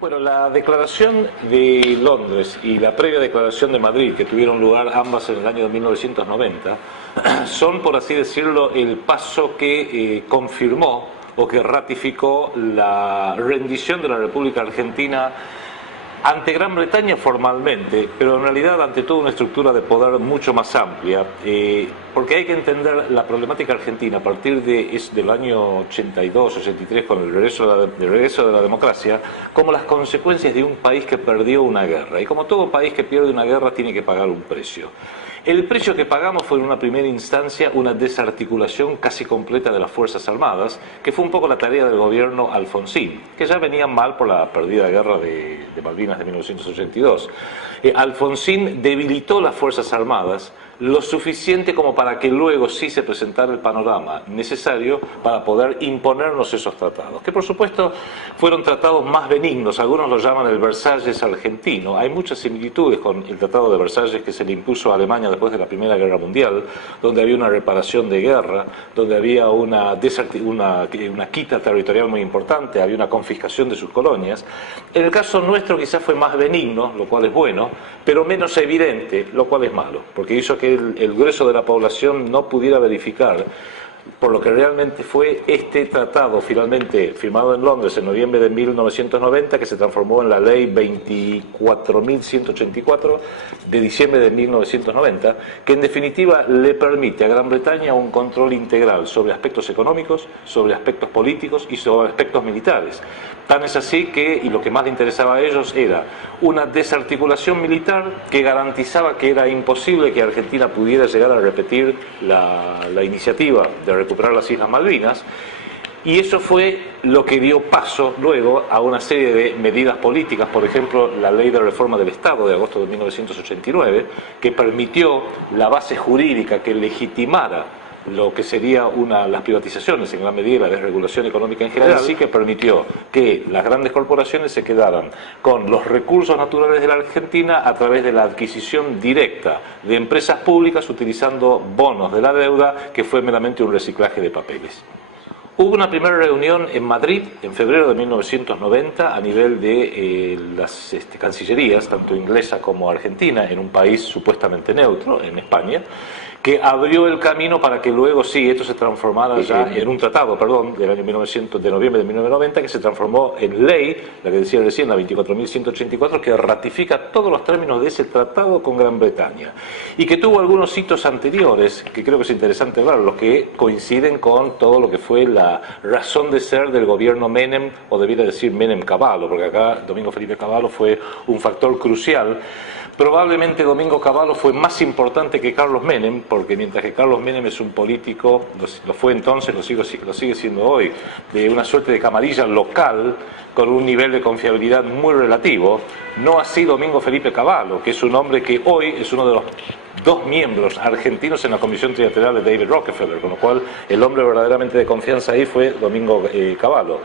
Bueno, la declaración de Londres y la previa declaración de Madrid, que tuvieron lugar ambas en el año 1990, son, por así decirlo, el paso que confirmó o que ratificó la rendición de la República Argentina ante Gran Bretaña formalmente, pero en realidad ante toda una estructura de poder mucho más amplia, porque hay que entender la problemática argentina a partir del año 82, 83, con el regreso de la democracia, como las consecuencias de un país que perdió una guerra. Y como todo país que pierde una guerra tiene que pagar un precio. El precio que pagamos fue en una primera instancia una desarticulación casi completa de las Fuerzas Armadas, que fue un poco la tarea del gobierno Alfonsín, que ya venía mal por la perdida guerra de Malvinas de 1982. Alfonsín debilitó las Fuerzas Armadas lo suficiente como para que luego sí se presentara el panorama necesario para poder imponernos esos tratados, que por supuesto fueron tratados más benignos. Algunos lo llaman el Versalles argentino. Hay muchas similitudes con el Tratado de Versalles que se le impuso a Alemania después de la Primera Guerra Mundial, donde había una reparación de guerra, donde había una quita territorial muy importante, había una confiscación de sus colonias. En el caso nuestro quizás fue más benigno, lo cual es bueno, pero menos evidente, lo cual es malo, porque hizo que el grueso de la población no pudiera verificar por lo que realmente fue este tratado finalmente firmado en Londres en noviembre de 1990, que se transformó en la ley 24.184 de diciembre de 1990, que en definitiva le permite a Gran Bretaña un control integral sobre aspectos económicos, sobre aspectos políticos y sobre aspectos militares. Tan es así que, y lo que más le interesaba a ellos era una desarticulación militar que garantizaba que era imposible que Argentina pudiera llegar a repetir la iniciativa de recuperar las Islas Malvinas, y eso fue lo que dio paso luego a una serie de medidas políticas, por ejemplo la Ley de Reforma del Estado de agosto de 1989, que permitió la base jurídica que legitimara lo que sería las privatizaciones, en gran medida la desregulación económica en general, sí que permitió que las grandes corporaciones se quedaran con los recursos naturales de la Argentina a través de la adquisición directa de empresas públicas utilizando bonos de la deuda, que fue meramente un reciclaje de papeles. Hubo una primera reunión en Madrid en febrero de 1990 a nivel de las cancillerías, tanto inglesa como argentina, en un país supuestamente neutro, en España, que abrió el camino para que luego sí esto se transformara ya en un tratado, del año de noviembre de 1990, que se transformó en ley, la que decía recién, la 24.184, que ratifica todos los términos de ese tratado con Gran Bretaña, y que tuvo algunos hitos anteriores, que creo que es interesante ver, los que coinciden con todo lo que fue la razón de ser del gobierno Menem, o debiera decir Menem-Cavallo, porque acá Domingo Felipe Cavallo fue un factor crucial. Probablemente Domingo Cavallo fue más importante que Carlos Menem, porque mientras que Carlos Menem es un político, lo fue entonces, lo sigue siendo hoy, de una suerte de camarilla local, con un nivel de confiabilidad muy relativo, no así Domingo Felipe Cavallo, que es un hombre que hoy es uno de los dos miembros argentinos en la Comisión Trilateral de David Rockefeller, con lo cual el hombre verdaderamente de confianza ahí fue Domingo Cavallo.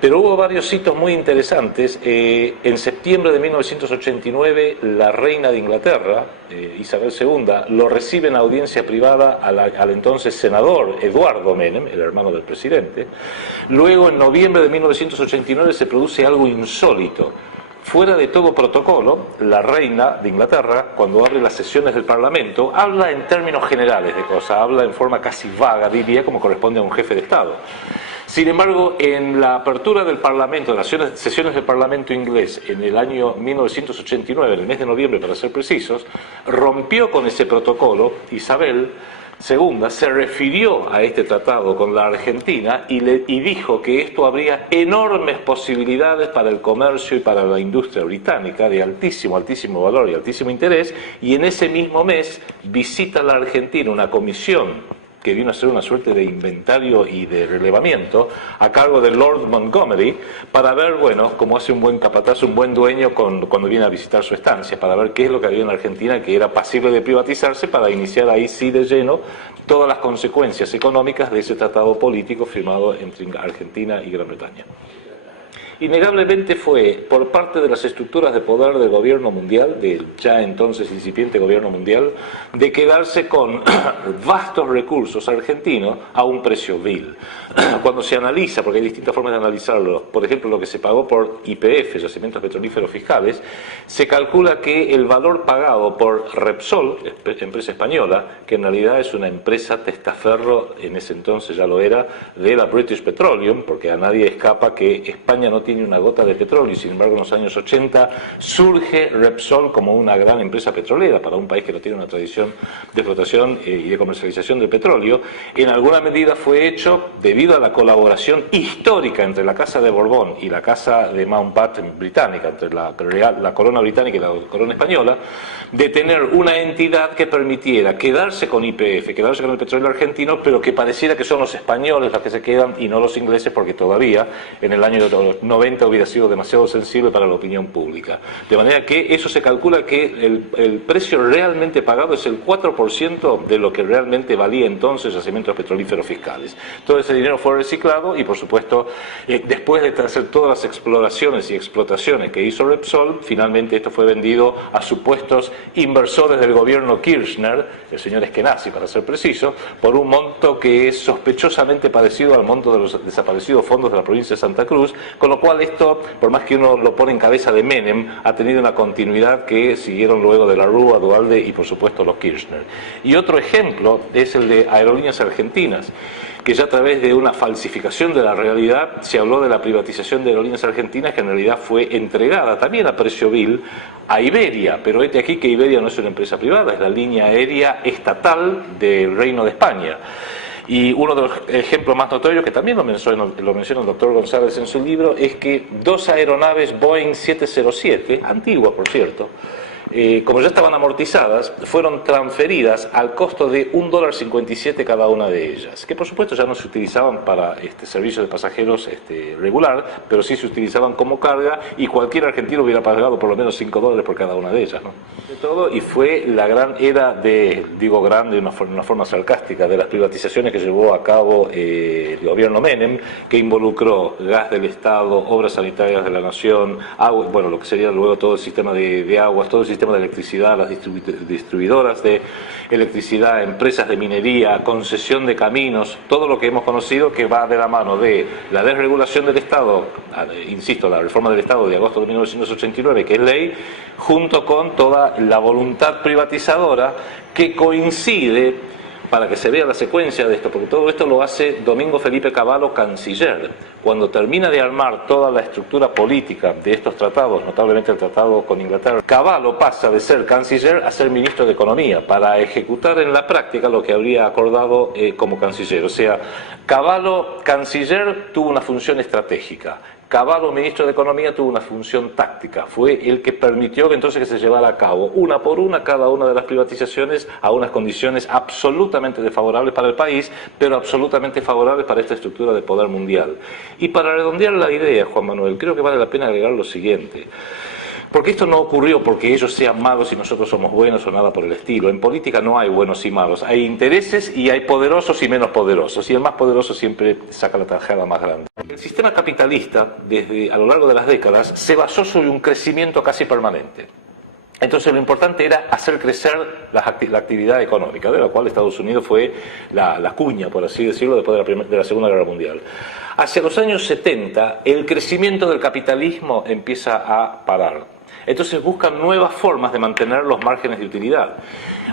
Pero hubo varios hitos muy interesantes. En septiembre de 1989, la reina de Inglaterra, Isabel II, lo recibe en audiencia privada al entonces senador Eduardo Menem, el hermano del presidente. Luego, en noviembre de 1989, se produce algo insólito. Fuera de todo protocolo, la reina de Inglaterra, cuando abre las sesiones del Parlamento, habla en términos generales de cosas, habla en forma casi vaga, diría, como corresponde a un jefe de Estado. Sin embargo, en la apertura del Parlamento, de las sesiones del Parlamento inglés en el año 1989, en el mes de noviembre para ser precisos, rompió con ese protocolo. Isabel II se refirió a este tratado con la Argentina y dijo que esto abría enormes posibilidades para el comercio y para la industria británica de altísimo valor y altísimo interés, y en ese mismo mes visita a la Argentina una comisión que vino a ser una suerte de inventario y de relevamiento a cargo de Lord Montgomery para ver, bueno, cómo hace un buen capataz, un buen dueño cuando viene a visitar su estancia, para ver qué es lo que había en la Argentina que era pasible de privatizarse, para iniciar ahí sí de lleno todas las consecuencias económicas de ese tratado político firmado entre Argentina y Gran Bretaña. Innegablemente fue por parte de las estructuras de poder del gobierno mundial, del ya entonces incipiente gobierno mundial, de quedarse con vastos recursos argentinos a un precio vil. Cuando se analiza, porque hay distintas formas de analizarlo, por ejemplo lo que se pagó por YPF, Yacimientos Petrolíferos Fiscales, se calcula que el valor pagado por Repsol, empresa española, que en realidad es una empresa testaferro, en ese entonces ya lo era, de la British Petroleum, porque a nadie escapa que España no tiene una gota de petróleo, y sin embargo en los años 80 surge Repsol como una gran empresa petrolera para un país que no tiene una tradición de explotación y de comercialización del petróleo. En alguna medida fue hecho debido a la colaboración histórica entre la Casa de Borbón y la Casa de Mountbatten británica, entre la corona británica y la corona española, de tener una entidad que permitiera quedarse con YPF, quedarse con el petróleo argentino, pero que pareciera que son los españoles los que se quedan y no los ingleses, porque todavía en el año 90 hubiera sido demasiado sensible para la opinión pública. De manera que eso se calcula que el precio realmente pagado es el 4% de lo que realmente valía entonces Yacimientos Petrolíferos Fiscales. Todo ese dinero fue reciclado y, por supuesto, después de hacer todas las exploraciones y explotaciones que hizo Repsol, finalmente esto fue vendido a supuestos inversores del gobierno Kirchner, el señor Eskenazi para ser preciso, por un monto que es sospechosamente parecido al monto de los desaparecidos fondos de la provincia de Santa Cruz, con lo cual esto, por más que uno lo pone en cabeza de Menem, ha tenido una continuidad que siguieron luego de la Rúa, Duhalde y por supuesto los Kirchner. Y otro ejemplo es el de Aerolíneas Argentinas, que ya a través de una falsificación de la realidad se habló de la privatización de Aerolíneas Argentinas, que en realidad fue entregada también a precio vil a Iberia, pero este aquí que Iberia no es una empresa privada, es la línea aérea estatal del Reino de España. Y uno de los ejemplos más notorios, que también lo menciona el doctor González en su libro, es que dos aeronaves Boeing 707, antiguas por cierto, como ya estaban amortizadas, fueron transferidas al costo de $1.57 cada una de ellas, que por supuesto ya no se utilizaban para servicio de pasajeros regular, pero sí se utilizaban como carga, y cualquier argentino hubiera pagado por lo menos $5 por cada una de ellas, ¿no? De todo, y fue la gran era de, digo grande de una forma sarcástica, de las privatizaciones que llevó a cabo el gobierno Menem, que involucró gas del Estado, obras sanitarias de la nación, agua, bueno, lo que sería luego todo el sistema de aguas, todo el sistema de electricidad, las distribuidoras de electricidad, empresas de minería, concesión de caminos, todo lo que hemos conocido, que va de la mano de la desregulación del Estado, insisto, la reforma del Estado de agosto de 1989, que es ley, junto con toda la voluntad privatizadora que coincide, para que se vea la secuencia de esto, porque todo esto lo hace Domingo Felipe Cavallo, canciller. Cuando termina de armar toda la estructura política de estos tratados, notablemente el tratado con Inglaterra, Cavallo pasa de ser canciller a ser ministro de Economía, para ejecutar en la práctica lo que habría acordado como canciller. O sea, Cavallo, canciller, tuvo una función estratégica. Cavallo, ministro de Economía, tuvo una función táctica, fue el que permitió que entonces se llevara a cabo una por una cada una de las privatizaciones a unas condiciones absolutamente desfavorables para el país, pero absolutamente favorables para esta estructura de poder mundial. Y para redondear la idea, Juan Manuel, creo que vale la pena agregar lo siguiente. Porque esto no ocurrió porque ellos sean malos y nosotros somos buenos o nada por el estilo. En política no hay buenos y malos, hay intereses y hay poderosos y menos poderosos, y el más poderoso siempre saca la tajada más grande. El sistema capitalista, a lo largo de las décadas, se basó sobre un crecimiento casi permanente. Entonces lo importante era hacer crecer la actividad económica, de la cual Estados Unidos fue la cuña, por así decirlo, después de la Segunda Guerra Mundial. Hacia los años 70, el crecimiento del capitalismo empieza a parar. Entonces buscan nuevas formas de mantener los márgenes de utilidad.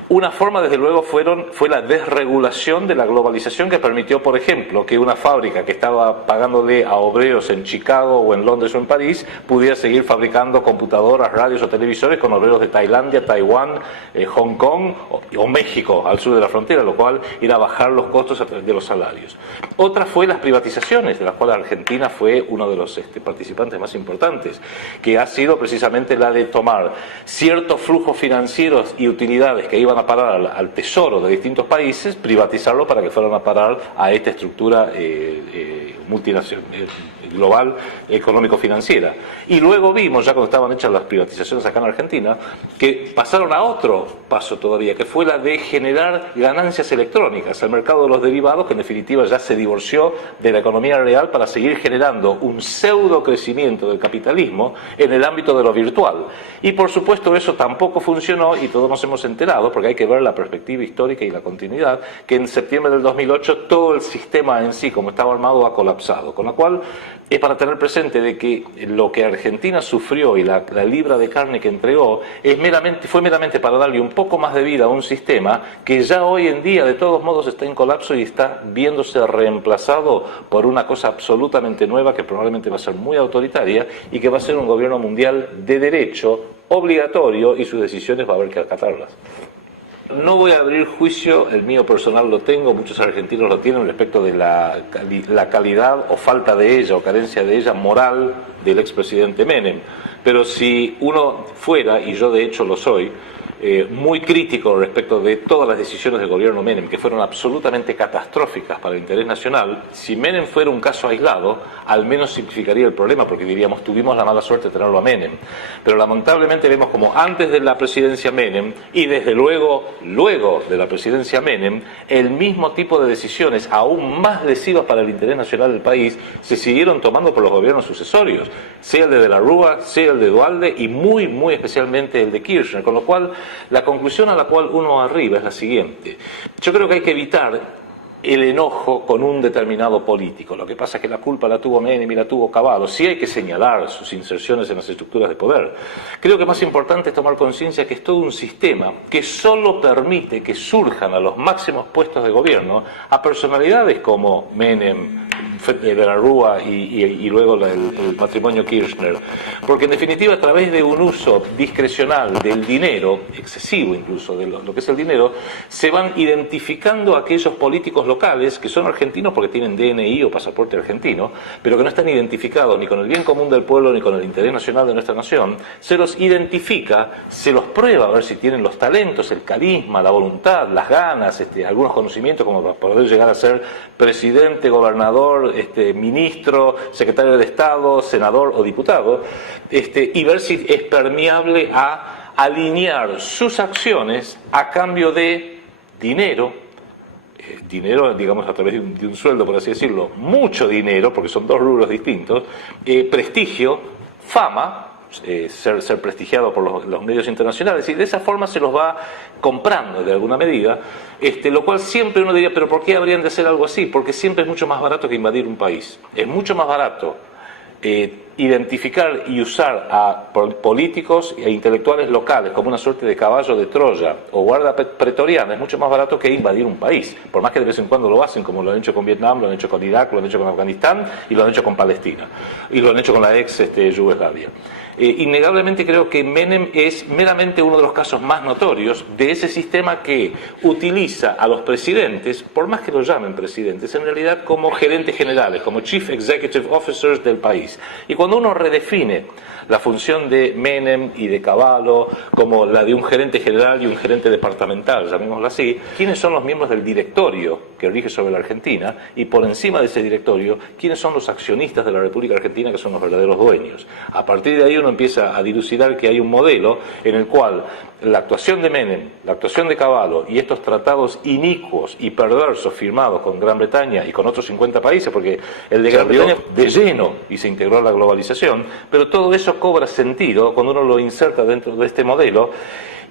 Una forma, desde luego, fue la desregulación de la globalización, que permitió, por ejemplo, que una fábrica que estaba pagándole a obreros en Chicago o en Londres o en París pudiera seguir fabricando computadoras, radios o televisores con obreros de Tailandia, Taiwán, Hong Kong o México, al sur de la frontera, lo cual era bajar los costos a través de los salarios. Otra fue las privatizaciones, de las cuales Argentina fue uno de los participantes más importantes, que ha sido precisamente la de tomar ciertos flujos financieros y utilidades que iban a parar al tesoro de distintos países, privatizarlo para que fueran a parar a esta estructura multinacional, global, económico-financiera. Y luego vimos, ya cuando estaban hechas las privatizaciones acá en Argentina, que pasaron a otro paso todavía, que fue la de generar ganancias electrónicas, el mercado de los derivados, que en definitiva ya se divorció de la economía real para seguir generando un pseudo crecimiento del capitalismo en el ámbito de lo virtual. Y por supuesto eso tampoco funcionó, y todos nos hemos enterado, porque hay que ver la perspectiva histórica y la continuidad, que en septiembre del 2008 todo el sistema en sí, como estaba armado, ha colapsado. Con lo cual es para tener presente de que lo que Argentina sufrió y la libra de carne que entregó fue meramente para darle un poco más de vida a un sistema que ya hoy en día de todos modos está en colapso y está viéndose reemplazado por una cosa absolutamente nueva que probablemente va a ser muy autoritaria y que va a ser un gobierno mundial de derecho obligatorio, y sus decisiones va a haber que acatarlas. No voy a abrir juicio, el mío personal lo tengo, muchos argentinos lo tienen, respecto de la calidad o falta de ella o carencia de ella moral del expresidente Menem. Pero si uno fuera, y yo de hecho lo soy, muy crítico respecto de todas las decisiones del gobierno Menem, que fueron absolutamente catastróficas para el interés nacional, si Menem fuera un caso aislado, al menos simplificaría el problema, porque diríamos, tuvimos la mala suerte de tenerlo a Menem. Pero lamentablemente vemos como antes de la presidencia Menem, y desde luego de la presidencia Menem, el mismo tipo de decisiones, aún más lesivas para el interés nacional del país, se siguieron tomando por los gobiernos sucesorios, sea el de la Rúa, sea el de Duhalde, y muy especialmente el de Kirchner, con lo cual la conclusión a la cual uno arriba es la siguiente. Yo creo que hay que evitar el enojo con un determinado político. Lo que pasa es que la culpa la tuvo Menem y la tuvo Cavallo. Sí hay que señalar sus inserciones en las estructuras de poder. Creo que más importante es tomar conciencia que es todo un sistema que solo permite que surjan a los máximos puestos de gobierno a personalidades como Menem, de la Rúa y luego el matrimonio Kirchner. Porque en definitiva, a través de un uso discrecional del dinero, excesivo incluso de lo que es el dinero, se van identificando aquellos políticos locales que son argentinos porque tienen DNI o pasaporte argentino, pero que no están identificados ni con el bien común del pueblo ni con el interés nacional de nuestra nación. Se los identifica, se los prueba a ver si tienen los talentos, el carisma, la voluntad, las ganas, algunos conocimientos como para poder llegar a ser presidente, gobernador, ministro, secretario de Estado, senador o diputado, y ver si es permeable a alinear sus acciones a cambio de dinero, digamos a través de un sueldo, por así decirlo, mucho dinero, porque son dos rubros distintos, prestigio, fama, ser prestigiado por los medios internacionales, y de esa forma se los va comprando de alguna medida, lo cual siempre uno diría, pero ¿por qué habrían de hacer algo así? Porque siempre es mucho más barato que invadir un país. Es mucho más barato identificar y usar a políticos e intelectuales locales como una suerte de caballo de Troya o guarda pretoriana, es mucho más barato que invadir un país, por más que de vez en cuando lo hacen, como lo han hecho con Vietnam, lo han hecho con Irak, lo han hecho con Afganistán y lo han hecho con Palestina, y lo han hecho con la ex Yugoslavia. Innegablemente creo que Menem es meramente uno de los casos más notorios de ese sistema que utiliza a los presidentes, por más que los llamen presidentes, en realidad como gerentes generales, como Chief Executive Officers del país. Y cuando uno redefine la función de Menem y de Cavallo como la de un gerente general y un gerente departamental, llamémoslo así, ¿quiénes son los miembros del directorio que rige sobre la Argentina? Y por encima de ese directorio, ¿quiénes son los accionistas de la República Argentina, que son los verdaderos dueños? A partir de ahí uno empieza a dilucidar que hay un modelo en el cual la actuación de Menem, la actuación de Cavallo y estos tratados inicuos y perversos firmados con Gran Bretaña y con otros 50 países, porque el de Gran Bretaña de lleno y se integró a la globalización, pero todo eso cobra sentido cuando uno lo inserta dentro de este modelo.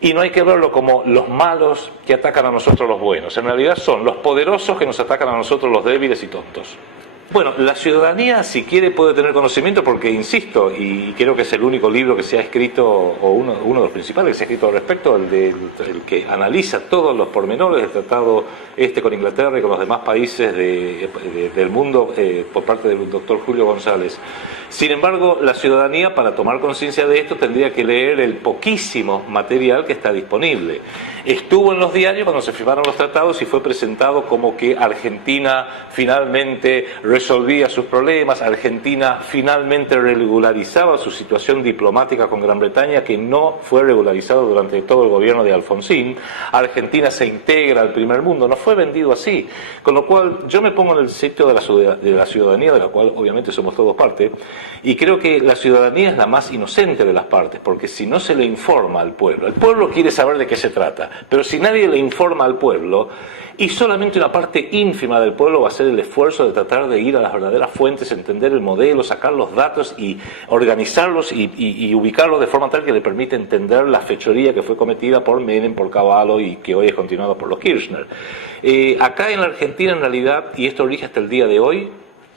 Y no hay que verlo como los malos que atacan a nosotros los buenos. En realidad son los poderosos que nos atacan a nosotros los débiles y tontos. Bueno, la ciudadanía, si quiere, puede tener conocimiento porque, insisto, y creo que es el único libro que se ha escrito, o uno de los principales que se ha escrito al respecto, el que analiza todos los pormenores del tratado con Inglaterra y con los demás países del mundo por parte del doctor Julio González. Sin embargo, la ciudadanía, para tomar conciencia de esto, tendría que leer el poquísimo material que está disponible. Estuvo en los diarios cuando se firmaron los tratados y fue presentado como que Argentina finalmente resolvía sus problemas, Argentina finalmente regularizaba su situación diplomática con Gran Bretaña, que no fue regularizado durante todo el gobierno de Alfonsín, Argentina se integra al primer mundo, no fue vendido así. Con lo cual, yo me pongo en el sitio de la ciudadanía, de la cual obviamente somos todos parte, y creo que la ciudadanía es la más inocente de las partes, porque si no se le informa al pueblo, el pueblo quiere saber de qué se trata, pero si nadie le informa al pueblo, y solamente una parte ínfima del pueblo va a hacer el esfuerzo de tratar de ir a las verdaderas fuentes, entender el modelo, sacar los datos y organizarlos y ubicarlos de forma tal que le permite entender la fechoría que fue cometida por Menem, por Cavallo y que hoy es continuada por los Kirchner. Acá en la Argentina, en realidad, y esto rige hasta el día de hoy,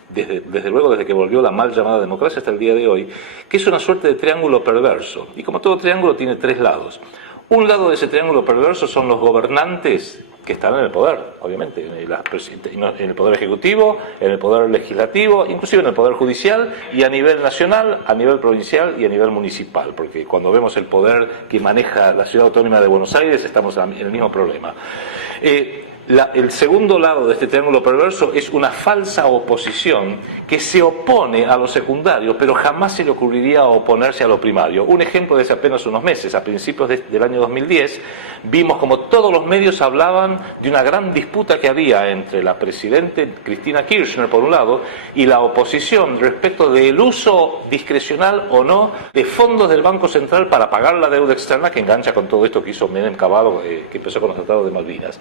desde luego desde que volvió la mal llamada democracia hasta el día de hoy, que es una suerte de triángulo perverso. Y como todo triángulo tiene tres lados. Un lado de ese triángulo perverso son los gobernantes que están en el poder, obviamente, en el poder ejecutivo, en el poder legislativo, inclusive en el poder judicial y a nivel nacional, a nivel provincial y a nivel municipal, porque cuando vemos el poder que maneja la Ciudad Autónoma de Buenos Aires estamos en el mismo problema. El segundo lado de este triángulo perverso es una falsa oposición que se opone a lo secundario, pero jamás se le ocurriría oponerse a lo primario. Un ejemplo de hace apenas unos meses, a principios del año 2010, vimos como todos los medios hablaban de una gran disputa que había entre la presidenta Cristina Kirchner, por un lado, y la oposición respecto del uso discrecional o no de fondos del Banco Central para pagar la deuda externa, que engancha con todo esto que hizo Menem Cavallo, que empezó con los tratados de Malvinas.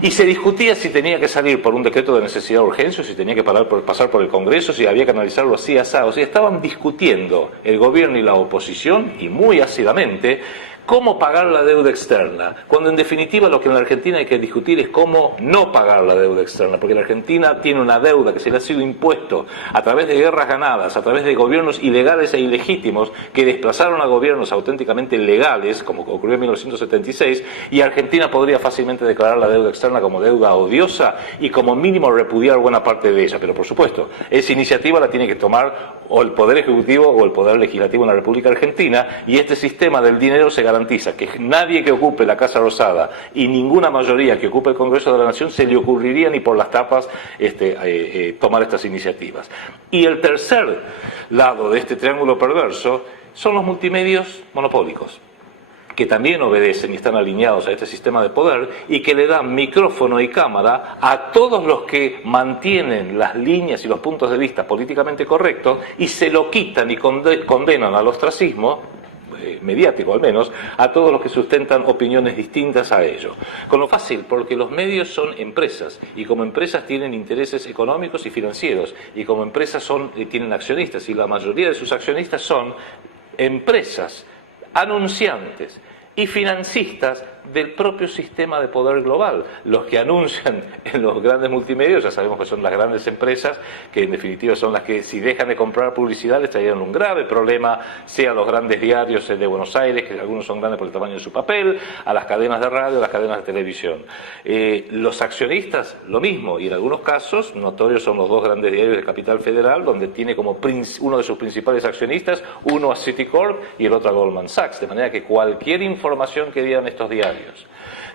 Y se discutía si tenía que salir por un decreto de necesidad de urgencia, si tenía que pasar por el Congreso, si había que analizarlo así, asado. O sea, estaban discutiendo el gobierno y la oposición, y muy ácidamente, cómo pagar la deuda externa, cuando en definitiva lo que en la Argentina hay que discutir es cómo no pagar la deuda externa, porque la Argentina tiene una deuda que se le ha sido impuesto a través de guerras ganadas, a través de gobiernos ilegales e ilegítimos que desplazaron a gobiernos auténticamente legales, como ocurrió en 1976, y Argentina podría fácilmente declarar la deuda externa como deuda odiosa y como mínimo repudiar buena parte de ella. Pero por supuesto, esa iniciativa la tiene que tomar o el Poder Ejecutivo o el Poder Legislativo en la República Argentina, y este sistema del dinero se garantiza que nadie que ocupe la Casa Rosada y ninguna mayoría que ocupe el Congreso de la Nación se le ocurriría ni por las tapas tomar estas iniciativas. Y el tercer lado de este triángulo perverso son los multimedios monopólicos, que también obedecen y están alineados a este sistema de poder y que le dan micrófono y cámara a todos los que mantienen las líneas y los puntos de vista políticamente correctos y se lo quitan y condenan al ostracismo, mediático al menos, a todos los que sustentan opiniones distintas a ello. Con lo fácil, porque los medios son empresas, y como empresas tienen intereses económicos y financieros, y como empresas tienen accionistas, y la mayoría de sus accionistas son empresas, anunciantes y financistas del propio sistema de poder global. Los que anuncian en los grandes multimedios, ya sabemos que son las grandes empresas, que en definitiva son las que, si dejan de comprar publicidad, les traerían un grave problema, sea a los grandes diarios de Buenos Aires, que algunos son grandes por el tamaño de su papel, a las cadenas de radio, a las cadenas de televisión. Los accionistas, lo mismo, y en algunos casos, notorios son los dos grandes diarios de Capital Federal, donde tiene como uno de sus principales accionistas, uno a Citicorp y el otro a Goldman Sachs, de manera que cualquier información que digan estos diarios,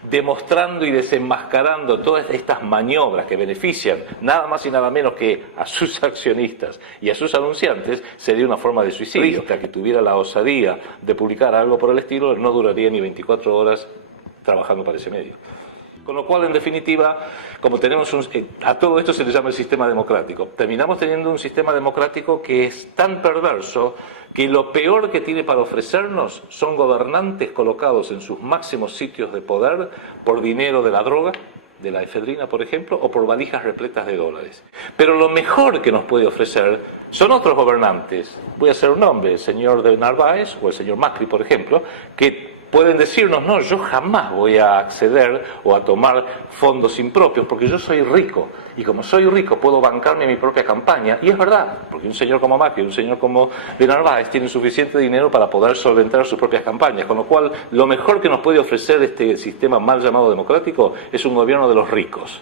demostrando y desenmascarando todas estas maniobras que benefician nada más y nada menos que a sus accionistas y a sus anunciantes, sería una forma de suicidio. Que tuviera la osadía de publicar algo por el estilo no duraría ni 24 horas trabajando para ese medio. Con lo cual, en definitiva, como tenemos a todo esto se le llama el sistema democrático. Terminamos teniendo un sistema democrático que es tan perverso que lo peor que tiene para ofrecernos son gobernantes colocados en sus máximos sitios de poder por dinero de la droga, de la efedrina, por ejemplo, o por valijas repletas de dólares. Pero lo mejor que nos puede ofrecer son otros gobernantes. Voy a hacer un nombre, el señor de Narváez o el señor Macri, por ejemplo, que pueden decirnos, no, yo jamás voy a acceder o a tomar fondos impropios porque yo soy rico, y como soy rico puedo bancarme mi propia campaña, y es verdad, porque un señor como Macri, un señor como de Narváez tienen suficiente dinero para poder solventar sus propias campañas, con lo cual lo mejor que nos puede ofrecer este sistema mal llamado democrático es un gobierno de los ricos,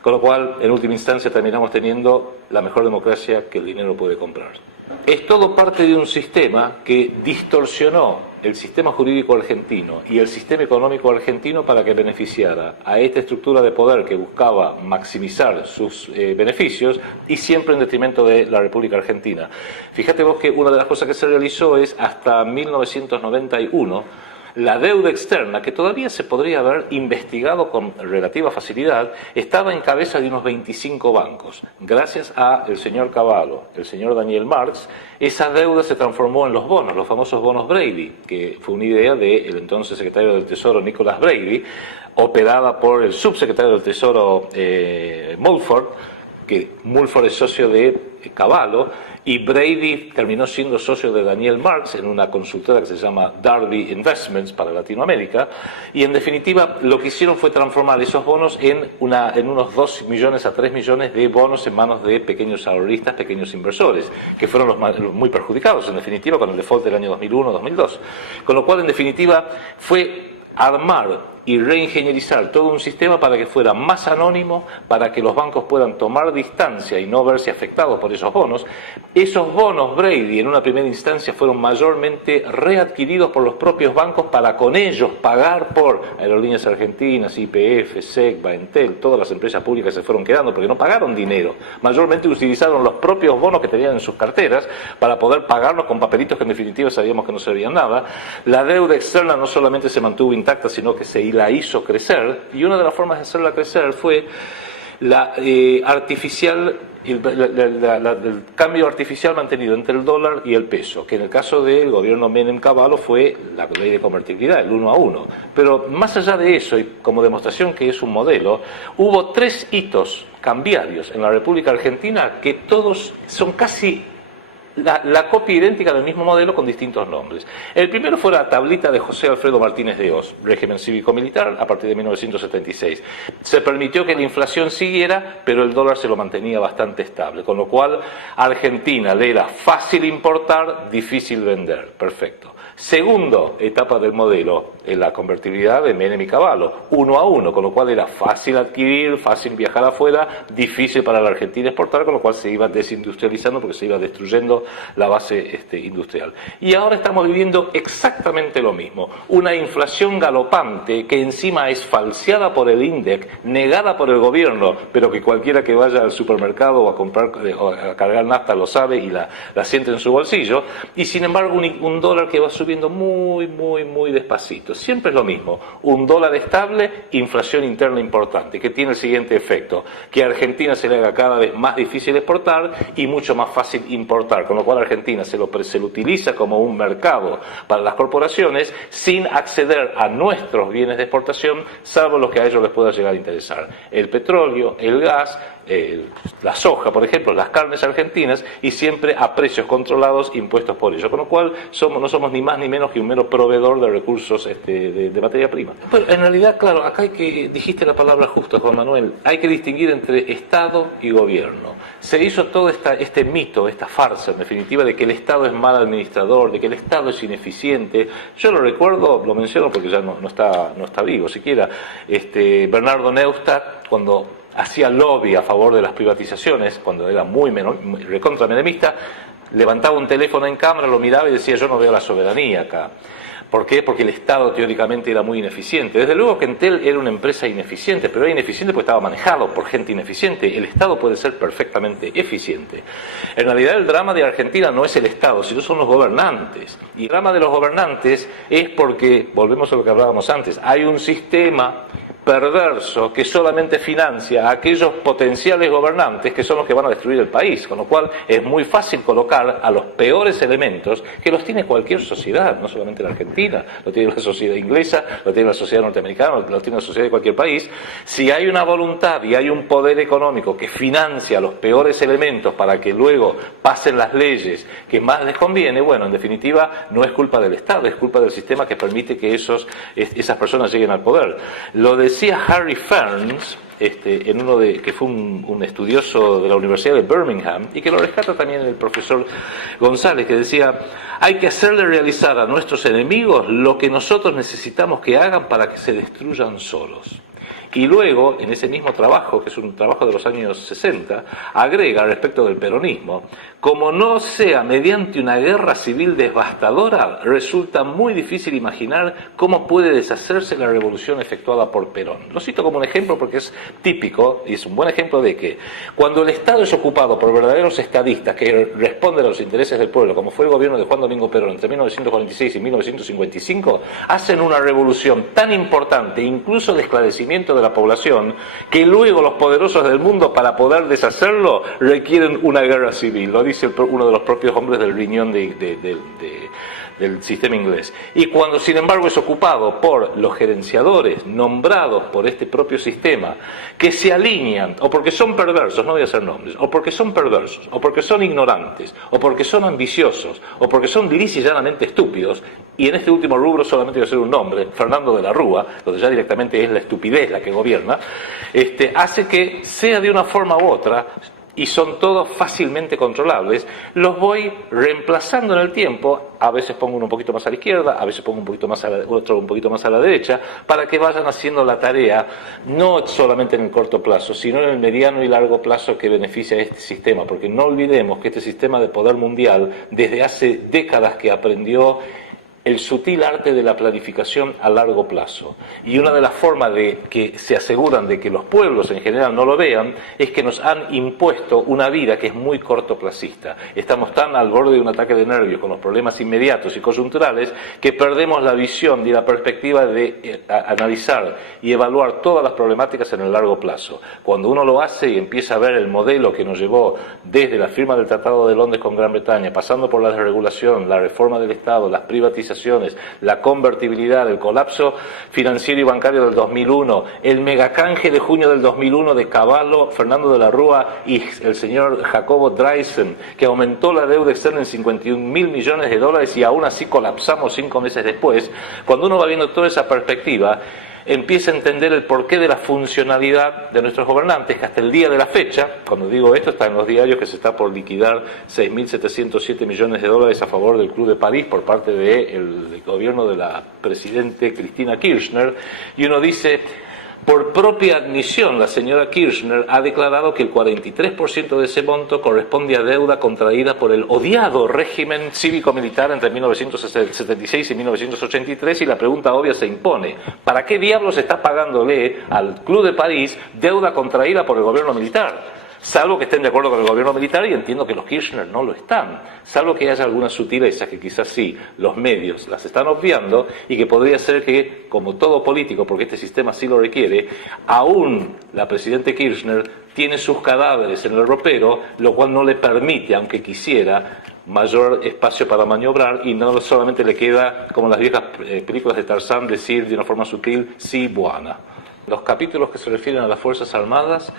con lo cual en última instancia terminamos teniendo la mejor democracia que el dinero puede comprar. Es todo parte de un sistema que distorsionó el sistema jurídico argentino y el sistema económico argentino para que beneficiara a esta estructura de poder que buscaba maximizar sus beneficios, y siempre en detrimento de la República Argentina. Fíjate vos que una de las cosas que se realizó es, hasta 1991, la deuda externa, que todavía se podría haber investigado con relativa facilidad, estaba en cabeza de unos 25 bancos. Gracias al señor Cavallo, el señor Daniel Marx, esa deuda se transformó en los bonos, los famosos bonos Brady, que fue una idea del entonces secretario del Tesoro Nicholas Brady, operada por el subsecretario del Tesoro Mulford, que Mulford es socio de Cavallo, y Brady terminó siendo socio de Daniel Marx en una consultora que se llama Darby Investments para Latinoamérica, y en definitiva lo que hicieron fue transformar esos bonos en unos 2 millones a 3 millones de bonos en manos de pequeños ahorristas, pequeños inversores, que fueron los muy perjudicados en definitiva con el default del año 2001-2002. Con lo cual en definitiva fue armar y reingenierizar todo un sistema para que fuera más anónimo, para que los bancos puedan tomar distancia y no verse afectados por esos bonos. Esos bonos Brady en una primera instancia fueron mayormente readquiridos por los propios bancos para con ellos pagar por Aerolíneas Argentinas, YPF, SECBA, Entel, todas las empresas públicas se fueron quedando porque no pagaron dinero. Mayormente utilizaron los propios bonos que tenían en sus carteras para poder pagarlos con papelitos que en definitiva sabíamos que no servían nada. La deuda externa no solamente se mantuvo intacta, sino que la hizo crecer, y una de las formas de hacerla crecer fue la artificial, el cambio artificial mantenido entre el dólar y el peso, que en el caso del gobierno Menem-Cavallo fue la ley de convertibilidad, el 1 a 1. Pero más allá de eso, y como demostración que es un modelo, hubo 3 hitos cambiarios en la República Argentina que todos son casi la copia idéntica del mismo modelo con distintos nombres. El primero fue la tablita de José Alfredo Martínez de Oz, régimen cívico-militar a partir de 1976. Se permitió que la inflación siguiera, pero el dólar se lo mantenía bastante estable, con lo cual a Argentina le era fácil importar, difícil vender. Perfecto. Segundo etapa del modelo, la convertibilidad de Menem y Cavallo, 1 a 1, con lo cual era fácil adquirir, fácil viajar afuera, difícil para la Argentina exportar, con lo cual se iba desindustrializando porque se iba destruyendo la base industrial. Y ahora estamos viviendo exactamente lo mismo, una inflación galopante que encima es falseada por el INDEC, negada por el gobierno, pero que cualquiera que vaya al supermercado o a comprar o a cargar nafta lo sabe y la siente en su bolsillo, y sin embargo un dólar que va subiendo muy despacito. Siempre es lo mismo, un dólar estable, inflación interna importante, que tiene el siguiente efecto, que a Argentina se le haga cada vez más difícil exportar y mucho más fácil importar, con lo cual Argentina se lo utiliza como un mercado para las corporaciones sin acceder a nuestros bienes de exportación, salvo los que a ellos les pueda llegar a interesar. El petróleo, el gas, la soja, por ejemplo, las carnes argentinas, y siempre a precios controlados impuestos por ellos, con lo cual no somos ni más ni menos que un mero proveedor de recursos de materia prima. Pero en realidad, claro, acá dijiste la palabra justa, Juan Manuel, hay que distinguir entre Estado y gobierno. Se hizo todo este mito, esta farsa, en definitiva, de que el Estado es mal administrador, de que el Estado es ineficiente. Yo lo recuerdo, lo menciono porque ya no está vivo siquiera, Bernardo Neustadt, cuando hacía lobby a favor de las privatizaciones, cuando era muy recontra menemista, levantaba un teléfono en cámara, lo miraba y decía: yo no veo la soberanía acá. ¿Por qué? Porque el Estado teóricamente era muy ineficiente. Desde luego que Entel era una empresa ineficiente, pero era ineficiente porque estaba manejado por gente ineficiente. El Estado puede ser perfectamente eficiente. En realidad el drama de Argentina no es el Estado, sino son los gobernantes. Y el drama de los gobernantes es porque, volvemos a lo que hablábamos antes, hay un sistema perverso que solamente financia a aquellos potenciales gobernantes que son los que van a destruir el país, con lo cual es muy fácil colocar a los peores elementos que los tiene cualquier sociedad, no solamente la Argentina, lo tiene la sociedad inglesa, lo tiene la sociedad norteamericana, lo tiene la sociedad de cualquier país. Si hay una voluntad y hay un poder económico que financia a los peores elementos para que luego pasen las leyes que más les conviene, bueno, en definitiva no es culpa del Estado, es culpa del sistema que permite que esas personas lleguen al poder. Lo decía Harry Ferns, en uno que fue un estudioso de la Universidad de Birmingham, y que lo rescata también el profesor González, que decía: hay que hacerle realizar a nuestros enemigos lo que nosotros necesitamos que hagan para que se destruyan solos. Y luego, en ese mismo trabajo, que es un trabajo de los años 60, agrega respecto del peronismo: como no sea mediante una guerra civil devastadora, resulta muy difícil imaginar cómo puede deshacerse la revolución efectuada por Perón. Lo cito como un ejemplo porque es típico y es un buen ejemplo de que cuando el Estado es ocupado por verdaderos estadistas que responden a los intereses del pueblo, como fue el gobierno de Juan Domingo Perón entre 1946 y 1955, hacen una revolución tan importante, incluso de esclarecimiento de la población, que luego los poderosos del mundo, para poder deshacerlo, requieren una guerra civil. Lo dice uno de los propios hombres del riñón del sistema inglés. Y cuando, sin embargo, es ocupado por los gerenciadores nombrados por este propio sistema, que se alinean, o porque son perversos, no voy a hacer nombres, o porque son perversos, o porque son ignorantes, o porque son ambiciosos, o porque son lisa y llanamente estúpidos, y en este último rubro solamente voy a hacer un nombre, Fernando de la Rúa, donde ya directamente es la estupidez la que gobierna, hace que sea de una forma u otra, y son todos fácilmente controlables, los voy reemplazando en el tiempo. A veces pongo uno un poquito más a la izquierda, a veces pongo otro un poquito más a la derecha, para que vayan haciendo la tarea, no solamente en el corto plazo, sino en el mediano y largo plazo que beneficia a este sistema, porque no olvidemos que este sistema de poder mundial, desde hace décadas que aprendió el sutil arte de la planificación a largo plazo. Y una de las formas de que se aseguran de que los pueblos en general no lo vean es que nos han impuesto una vida que es muy cortoplacista. Estamos tan al borde de un ataque de nervios con los problemas inmediatos y coyunturales que perdemos la visión y la perspectiva de analizar y evaluar todas las problemáticas en el largo plazo. Cuando uno lo hace y empieza a ver el modelo que nos llevó desde la firma del Tratado de Londres con Gran Bretaña, pasando por la desregulación, la reforma del Estado, las privatizaciones, la convertibilidad, el colapso financiero y bancario del 2001, el megacanje de junio del 2001 de Cavallo, Fernando de la Rúa y el señor Jacobo Dreysen, que aumentó la deuda externa en 51.000 millones de dólares y aún así colapsamos 5 meses después. Cuando uno va viendo toda esa perspectiva, empieza a entender el porqué de la funcionalidad de nuestros gobernantes, que hasta el día de la fecha, cuando digo esto, está en los diarios que se está por liquidar 6.707 millones de dólares a favor del Club de París por parte del gobierno de la presidente Cristina Kirchner, y uno dice: por propia admisión, la señora Kirchner ha declarado que el 43% de ese monto corresponde a deuda contraída por el odiado régimen cívico-militar entre 1976 y 1983, y la pregunta obvia se impone: ¿para qué diablos está pagándole al Club de París deuda contraída por el gobierno militar? Salvo que estén de acuerdo con el gobierno militar, y entiendo que los Kirchner no lo están, salvo que haya algunas sutilezas que quizás sí los medios las están obviando, y que podría ser que, como todo político, porque este sistema sí lo requiere, aún la presidenta Kirchner tiene sus cadáveres en el ropero, lo cual no le permite, aunque quisiera, mayor espacio para maniobrar, y no solamente le queda, como en las viejas películas de Tarzán, decir de una forma sutil: sí, buena. Los capítulos que se refieren a las Fuerzas Armadas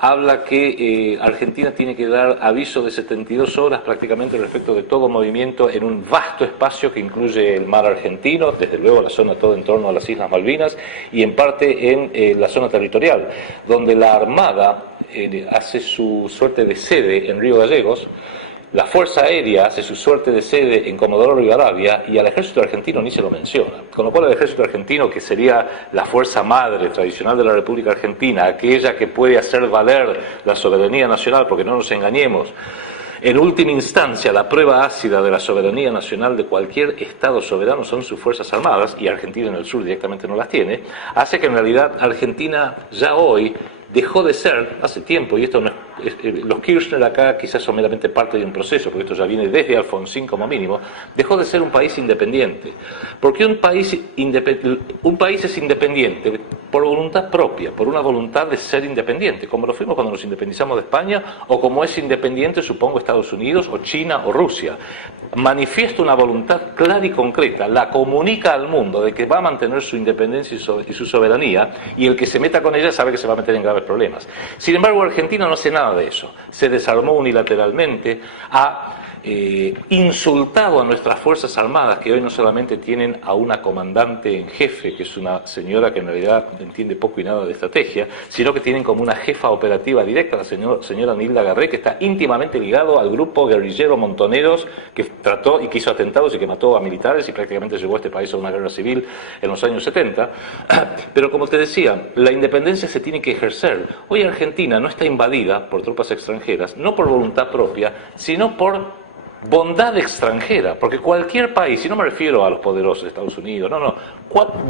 habla que Argentina tiene que dar aviso de 72 horas prácticamente respecto de todo movimiento en un vasto espacio que incluye el mar argentino, desde luego la zona todo en torno a las Islas Malvinas, y en parte en la zona territorial, donde la Armada hace su suerte de sede en Río Gallegos. La Fuerza Aérea hace su suerte de sede en Comodoro Rivadavia, y al Ejército Argentino ni se lo menciona. Con lo cual el Ejército Argentino, que sería la fuerza madre tradicional de la República Argentina, aquella que puede hacer valer la soberanía nacional, porque no nos engañemos, en última instancia la prueba ácida de la soberanía nacional de cualquier Estado soberano son sus Fuerzas Armadas, y Argentina en el sur directamente no las tiene, hace que en realidad Argentina ya hoy dejó de ser, hace tiempo, y esto no es los Kirchner acá quizás son meramente parte de un proceso, porque esto ya viene desde Alfonsín como mínimo, dejó de ser un país independiente. Porque un país es independiente por voluntad propia, por una voluntad de ser independiente, como lo fuimos cuando nos independizamos de España, o como es independiente, supongo, Estados Unidos, o China, o Rusia. Manifiesta una voluntad clara y concreta, la comunica al mundo de que va a mantener su independencia y su soberanía, y el que se meta con ella sabe que se va a meter en graves problemas. Sin embargo, Argentina no hace nada de eso. Se desarmó unilateralmente, ha insultado a nuestras Fuerzas Armadas, que hoy no solamente tienen a una comandante en jefe, que es una señora que en realidad entiende poco y nada de estrategia, sino que tienen como una jefa operativa directa, la señora Nilda Garré, que está íntimamente ligado al grupo guerrillero Montoneros, que trató y que hizo atentados y que mató a militares y prácticamente llevó a este país a una guerra civil en los años 70. Pero como te decía, la independencia se tiene que ejercer. Hoy Argentina no está invadida por tropas extranjeras, no por voluntad propia, sino por bondad extranjera, porque cualquier país, y no me refiero a los poderosos de Estados Unidos,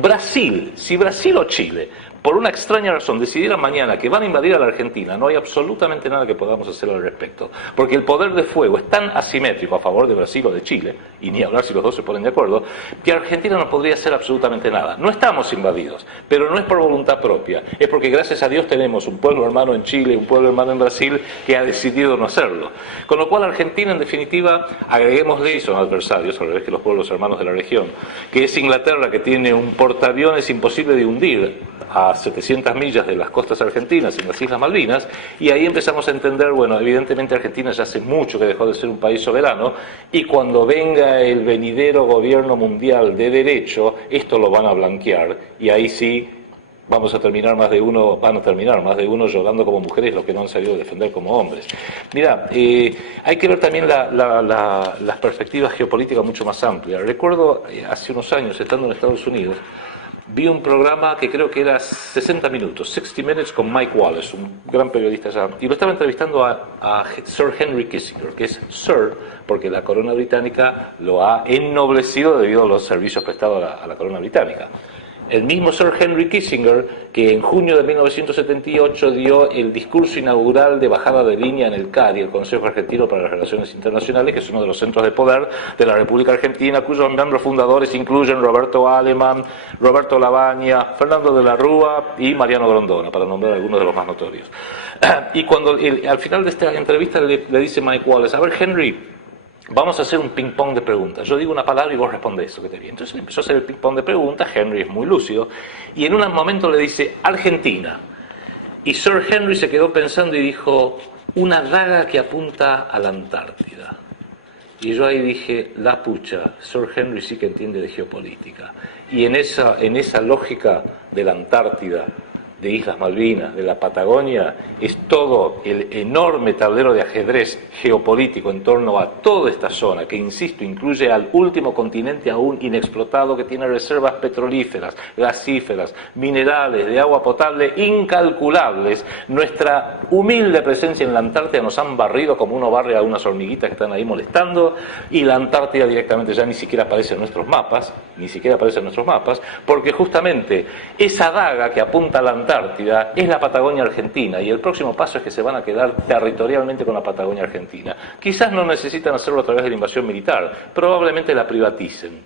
Brasil, si Brasil o Chile, por una extraña razón, decidieran mañana que van a invadir a la Argentina, no hay absolutamente nada que podamos hacer al respecto, porque el poder de fuego es tan asimétrico a favor de Brasil o de Chile, y ni hablar si los dos se ponen de acuerdo, que Argentina no podría hacer absolutamente nada. No estamos invadidos, pero no es por voluntad propia, es porque gracias a Dios tenemos un pueblo hermano en Chile, un pueblo hermano en Brasil, que ha decidido no hacerlo. Con lo cual Argentina, en definitiva, agreguémosle, y son adversarios, al revés que los pueblos hermanos de la región, que es Inglaterra, que tiene un portaaviones imposible de hundir a 700 millas de las costas argentinas, en las Islas Malvinas, y ahí empezamos a entender, bueno, evidentemente Argentina ya hace mucho que dejó de ser un país soberano, y cuando venga el venidero gobierno mundial de derecho, esto lo van a blanquear, y ahí sí van a terminar más de uno llorando como mujeres los que no han sabido defender como hombres. Mira, hay que ver también las perspectivas geopolíticas mucho más amplias. Recuerdo hace unos años, estando en Estados Unidos, vi un programa que creo que era 60 minutos, 60 Minutes, con Mike Wallace, un gran periodista allá, y lo estaba entrevistando a Sir Henry Kissinger, que es Sir porque la corona británica lo ha ennoblecido debido a los servicios prestados a la corona británica. El mismo Sir Henry Kissinger, que en junio de 1978 dio el discurso inaugural de bajada de línea en el CARI, el Consejo Argentino para las Relaciones Internacionales, que es uno de los centros de poder de la República Argentina, cuyos miembros fundadores incluyen Roberto Aleman, Roberto Lavagna, Fernando de la Rúa y Mariano Grondona, para nombrar algunos de los más notorios. Y cuando al final de esta entrevista le dice Mike Wallace: a ver, Henry, vamos a hacer un ping-pong de preguntas. Yo digo una palabra y vos respondés eso que te viene. Entonces empezó a hacer el ping-pong de preguntas. Henry es muy lúcido. Y en un momento le dice: Argentina. Y Sir Henry se quedó pensando y dijo: una daga que apunta a la Antártida. Y yo ahí dije: la pucha, Sir Henry sí que entiende de geopolítica. Y en esa lógica de la Antártida, de Islas Malvinas, de la Patagonia, es todo el enorme tablero de ajedrez geopolítico en torno a toda esta zona, que, insisto, incluye al último continente aún inexplotado, que tiene reservas petrolíferas, gasíferas, minerales, de agua potable incalculables. Nuestra humilde presencia en la Antártida nos han barrido como uno barre a unas hormiguitas que están ahí molestando, y la Antártida directamente ya ni siquiera aparece en nuestros mapas, porque justamente esa daga que apunta a la Antártida es la Patagonia Argentina, y el próximo paso es que se van a quedar territorialmente con la Patagonia Argentina. Quizás no necesitan hacerlo a través de la invasión militar, probablemente la privaticen.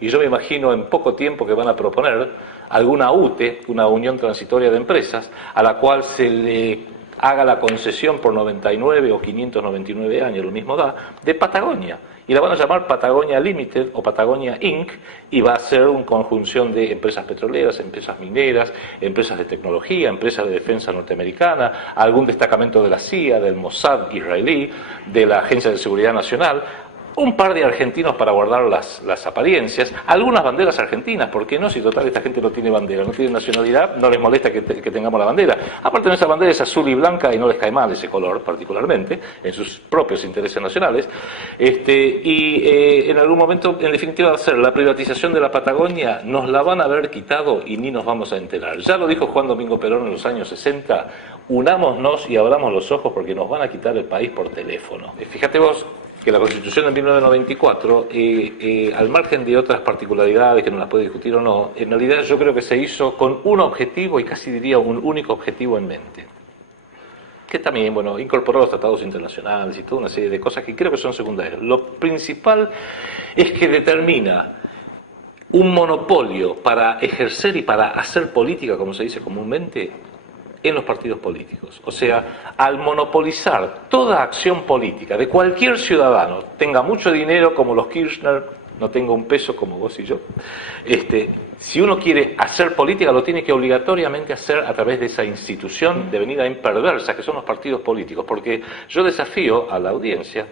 Y yo me imagino en poco tiempo que van a proponer alguna UTE, una Unión Transitoria de Empresas, a la cual se le haga la concesión por 99 o 599 años, lo mismo da, de Patagonia. Y la van a llamar Patagonia Limited o Patagonia Inc. y va a ser una conjunción de empresas petroleras, empresas mineras, empresas de tecnología, empresas de defensa norteamericana, algún destacamento de la CIA, del Mossad israelí, de la Agencia de Seguridad Nacional, un par de argentinos para guardar las apariencias, algunas banderas argentinas, ¿por qué no? Si total esta gente no tiene bandera, no tiene nacionalidad, no les molesta que tengamos la bandera. Aparte, esa bandera es azul y blanca y no les cae mal ese color particularmente, en sus propios intereses nacionales. En algún momento, en definitiva, va a ser la privatización de la Patagonia, nos la van a haber quitado y ni nos vamos a enterar. Ya lo dijo Juan Domingo Perón en los años 60, unámonos y abramos los ojos porque nos van a quitar el país por teléfono. Fíjate vos que la Constitución de 1994, al margen de otras particularidades que no las puede discutir o no, en realidad yo creo que se hizo con un objetivo, y casi diría un único objetivo en mente, que también, bueno, incorporó los tratados internacionales y toda una serie de cosas que creo que son secundarias. Lo principal es que determina un monopolio para ejercer y para hacer política, como se dice comúnmente, en los partidos políticos. O sea, al monopolizar toda acción política de cualquier ciudadano, tenga mucho dinero como los Kirchner, no tenga un peso como vos y yo, si uno quiere hacer política lo tiene que obligatoriamente hacer a través de esa institución devenida imperversa que son los partidos políticos, porque yo desafío a la audiencia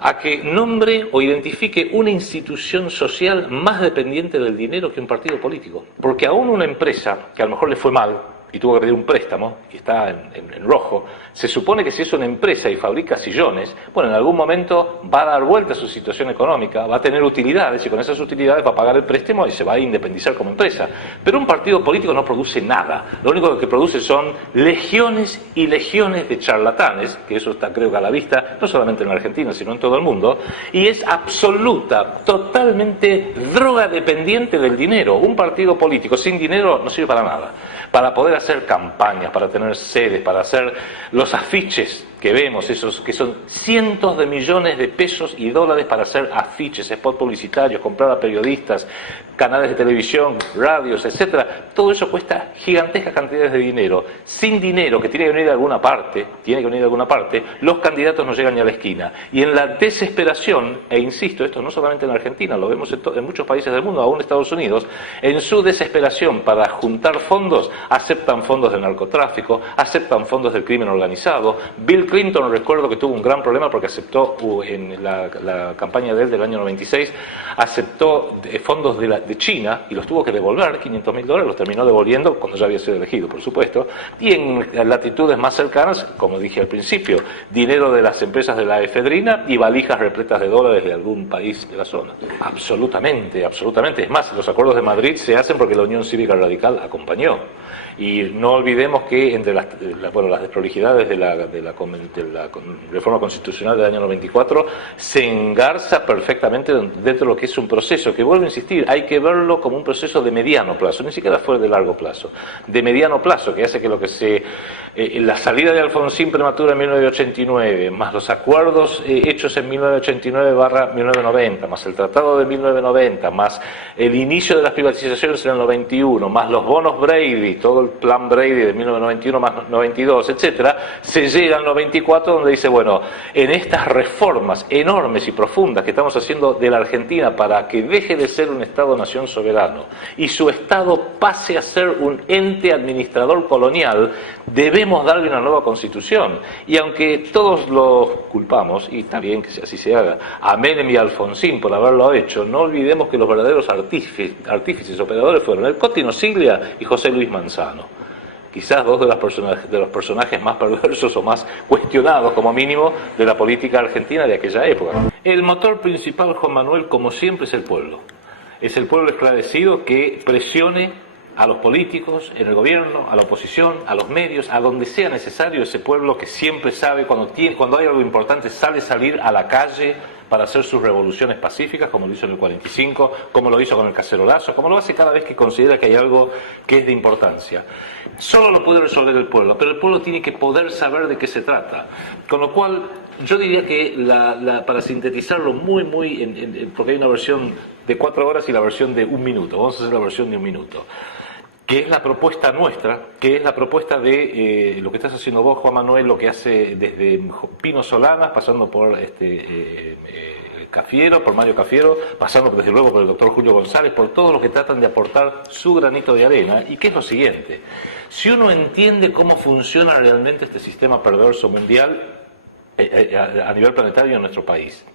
a que nombre o identifique una institución social más dependiente del dinero que un partido político, porque aún una empresa que a lo mejor le fue mal y tuvo que pedir un préstamo, y está en rojo, se supone que si es una empresa y fabrica sillones, bueno, en algún momento va a dar vuelta a su situación económica, va a tener utilidades, y con esas utilidades va a pagar el préstamo y se va a independizar como empresa. Pero un partido político no produce nada, lo único que produce son legiones y legiones de charlatanes, que eso está creo que a la vista, no solamente en la Argentina, sino en todo el mundo, y es absoluta, totalmente droga dependiente del dinero. Un partido político sin dinero no sirve para nada. Para poder hacer campañas, para tener sedes, para hacer los afiches que vemos, esos que son cientos de millones de pesos y dólares para hacer afiches, spots publicitarios, comprar a periodistas, canales de televisión, radios, etcétera. Todo eso cuesta gigantescas cantidades de dinero. Sin dinero, que tiene que venir de alguna parte, los candidatos no llegan ni a la esquina. Y en la desesperación, e insisto, esto no solamente en Argentina, lo vemos en muchos países del mundo, aún Estados Unidos, en su desesperación para juntar fondos, aceptan fondos del narcotráfico, aceptan fondos del crimen organizado. Bill Clinton, recuerdo que tuvo un gran problema porque aceptó en la campaña de él del año 96, aceptó fondos de China y los tuvo que devolver, $500.000, los terminó devolviendo cuando ya había sido elegido, por supuesto. Y en latitudes más cercanas, como dije al principio, dinero de las empresas de la efedrina y valijas repletas de dólares de algún país de la zona. Absolutamente, absolutamente. Es más, los acuerdos de Madrid se hacen porque la Unión Cívica Radical acompañó. Y no olvidemos que entre las desprolijidades de la reforma constitucional del año 94 se engarza perfectamente dentro de lo que es un proceso que, vuelvo a insistir, hay que verlo como un proceso de mediano plazo, ni siquiera fue de largo plazo, de mediano plazo, que hace que lo que la salida de Alfonsín prematura en 1989, más los acuerdos hechos en 1989/1990, más el tratado de 1990, más el inicio de las privatizaciones en el 91, más los bonos Brady, todo el plan Brady de 1991 más 92, etcétera, se llega al 94 donde dice, bueno, en estas reformas enormes y profundas que estamos haciendo de la Argentina para que deje de ser un Estado-nación soberano y su Estado pase a ser un ente administrador colonial, debemos darle una nueva constitución. Y aunque todos lo culpamos, y está bien que así se haga, a Menem y a Alfonsín por haberlo hecho, no olvidemos que los verdaderos artífices operadores fueron el Cotino Siglia y José Luis Manzano. Quizás dos de los personajes más perversos o más cuestionados, como mínimo, de la política argentina de aquella época. El motor principal, Juan Manuel, como siempre, es el pueblo. Es el pueblo esclarecido que presione a los políticos, en el gobierno, a la oposición, a los medios, a donde sea necesario. Ese pueblo que siempre sabe, cuando hay algo importante, salir a la calle para hacer sus revoluciones pacíficas, como lo hizo en el 45, como lo hizo con el cacerolazo, como lo hace cada vez que considera que hay algo que es de importancia. Solo lo puede resolver el pueblo, pero el pueblo tiene que poder saber de qué se trata. Con lo cual, yo diría que, para sintetizarlo porque hay una versión de 4 horas y la versión de 1 minuto, vamos a hacer la versión de 1 minuto. Que es la propuesta nuestra, que es la propuesta de lo que estás haciendo vos, Juan Manuel, lo que hace desde Pino Solanas, pasando por Cafiero, por Mario Cafiero, pasando desde luego por el doctor Julio González, por todos los que tratan de aportar su granito de arena, y que es lo siguiente: si uno entiende cómo funciona realmente este sistema perverso mundial a nivel planetario en nuestro país,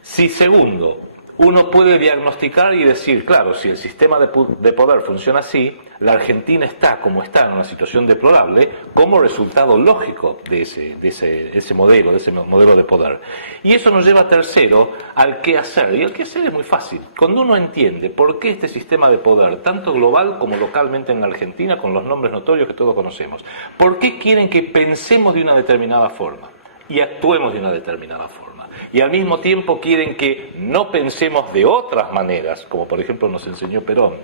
si segundo, uno puede diagnosticar y decir, claro, si el sistema de poder funciona así, la Argentina está como está, en una situación deplorable, como resultado lógico de ese modelo de poder. Y eso nos lleva, tercero, al qué hacer. Y el qué hacer es muy fácil. Cuando uno entiende por qué este sistema de poder, tanto global como localmente en la Argentina, con los nombres notorios que todos conocemos, ¿por qué quieren que pensemos de una determinada forma y actuemos de una determinada forma? Y al mismo tiempo quieren que no pensemos de otras maneras, como por ejemplo nos enseñó Perón,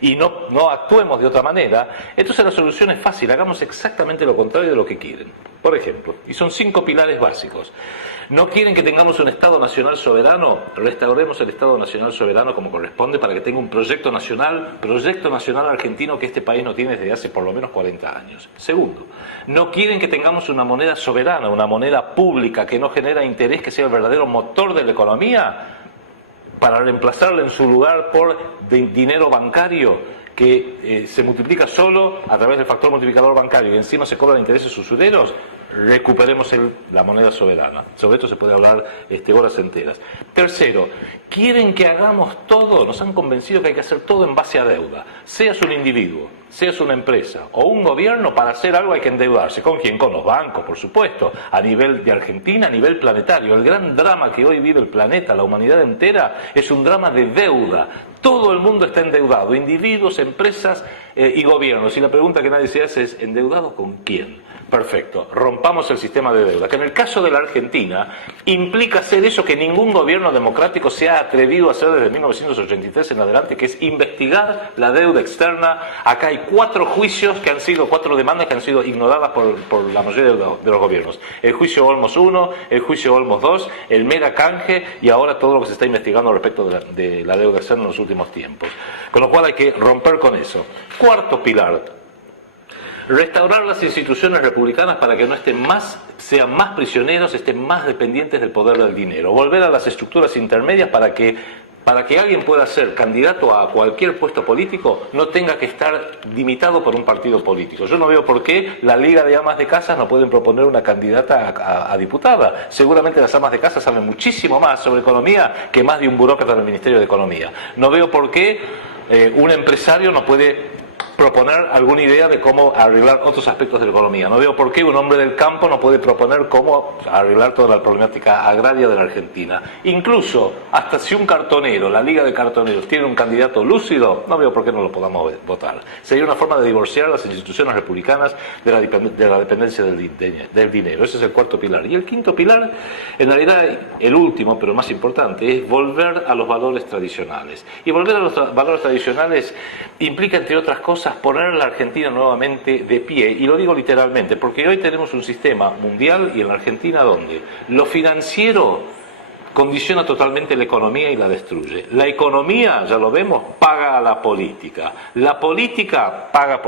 y no actuemos de otra manera. Entonces la solución es fácil: hagamos exactamente lo contrario de lo que quieren. Por ejemplo, y son 5 pilares básicos. ¿No quieren que tengamos un Estado nacional soberano? Restauremos el Estado nacional soberano como corresponde para que tenga un proyecto nacional argentino que este país no tiene desde hace por lo menos 40 años. Segundo, ¿no quieren que tengamos una moneda soberana, una moneda pública que no genera interés, que sea el verdadero motor de la economía, para reemplazarla en su lugar por dinero bancario que se multiplica solo a través del factor multiplicador bancario y encima se cobran intereses usureros? Recuperemos la moneda soberana. Sobre esto se puede hablar horas enteras. Tercero, quieren que hagamos todo, nos han convencido que hay que hacer todo en base a deuda. Seas un individuo, seas una empresa o un gobierno, para hacer algo hay que endeudarse. ¿Con quién? Con los bancos, por supuesto, a nivel de Argentina, a nivel planetario. El gran drama que hoy vive el planeta, la humanidad entera, es un drama de deuda. Todo el mundo está endeudado, individuos, empresas y gobiernos. Y la pregunta que nadie se hace es, ¿endeudado con quién? Perfecto, rompamos el sistema de deuda, que en el caso de la Argentina implica hacer eso que ningún gobierno democrático se ha atrevido a hacer desde 1983 en adelante, que es investigar la deuda externa. Acá hay 4 juicios que han sido, 4 demandas que han sido ignoradas por la mayoría de los gobiernos. El juicio Olmos 1, el juicio Olmos 2, el mega canje y ahora todo lo que se está investigando respecto de la deuda externa en los últimos tiempos. Con lo cual hay que romper con eso. Cuarto pilar: restaurar las instituciones republicanas para que no sean más prisioneros, estén más dependientes del poder del dinero. Volver a las estructuras intermedias para que alguien pueda ser candidato a cualquier puesto político no tenga que estar limitado por un partido político. Yo no veo por qué la Liga de Amas de Casa no pueden proponer una candidata a diputada. Seguramente las amas de casa saben muchísimo más sobre economía que más de un burócrata del Ministerio de Economía. No veo por qué un empresario no puede proponer alguna idea de cómo arreglar otros aspectos de la economía. No veo por qué un hombre del campo no puede proponer cómo arreglar toda la problemática agraria de la Argentina. Incluso, hasta si un cartonero, la Liga de Cartoneros, tiene un candidato lúcido, no veo por qué no lo podamos votar. Sería una forma de divorciar las instituciones republicanas de la dependencia del dinero. Ese es el cuarto pilar. Y el quinto pilar, en realidad el último, pero más importante, es volver a los valores tradicionales. Y volver a los valores tradicionales implica, entre otras cosas, poner a la Argentina nuevamente de pie, y lo digo literalmente, porque hoy tenemos un sistema mundial y en la Argentina donde lo financiero condiciona totalmente la economía y la destruye. La economía, ya lo vemos, paga a la política. La política paga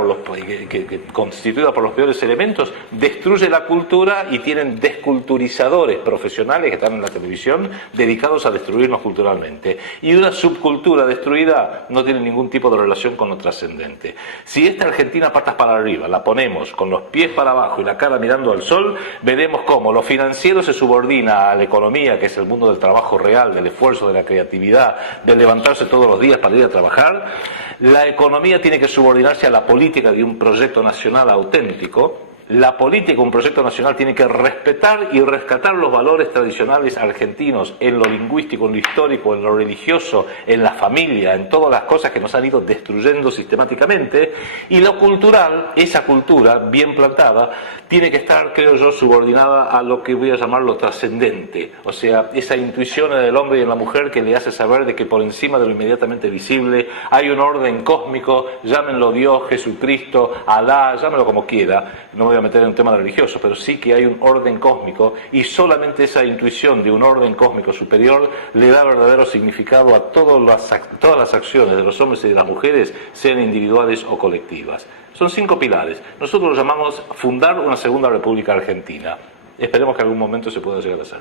constituida por los peores elementos, destruye la cultura y tienen desculturizadores profesionales que están en la televisión dedicados a destruirnos culturalmente. Y una subcultura destruida no tiene ningún tipo de relación con lo trascendente. Si esta Argentina patas para arriba la ponemos con los pies para abajo y la cara mirando al sol, veremos cómo lo financiero se subordina a la economía, que es el mundo del trabajo real, del esfuerzo, de la creatividad, de levantarse todos los días para ir a trabajar. La economía tiene que subordinarse a la política de un proyecto nacional auténtico. La política, un proyecto nacional, tiene que respetar y rescatar los valores tradicionales argentinos en lo lingüístico, en lo histórico, en lo religioso, en la familia, en todas las cosas que nos han ido destruyendo sistemáticamente. Y lo cultural, esa cultura bien plantada, tiene que estar, creo yo, subordinada a lo que voy a llamar lo trascendente. O sea, esa intuición en el hombre y en la mujer que le hace saber de que por encima de lo inmediatamente visible hay un orden cósmico, llámenlo Dios, Jesucristo, Alá, llámenlo como quiera. No voy a meter en un tema religioso, pero sí que hay un orden cósmico, y solamente esa intuición de un orden cósmico superior le da verdadero significado a todas las acciones de los hombres y de las mujeres, sean individuales o colectivas. Son 5 pilares. Nosotros lo llamamos fundar una segunda República Argentina. Esperemos que en algún momento se pueda llegar a hacer.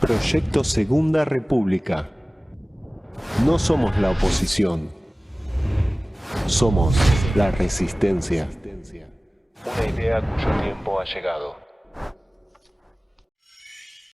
Proyecto Segunda República. No somos la oposición. Somos la resistencia. Una idea cuyo tiempo ha llegado.